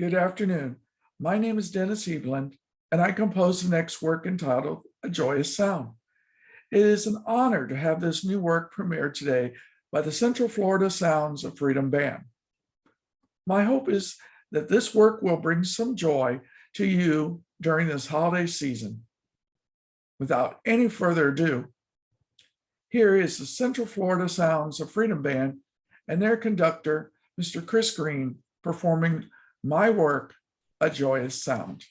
Good afternoon. My name is Dennis Eveland, and I composed the next work entitled A Joyous Sound. It is an honor to have this new work premiered today by the Central Florida Sounds of Freedom Band. My hope is that this work will bring some joy to you during this holiday season. Without any further ado, here is the Central Florida Sounds of Freedom Band and their conductor, Mr. Chris Green, performing my work, A Joyous Sound.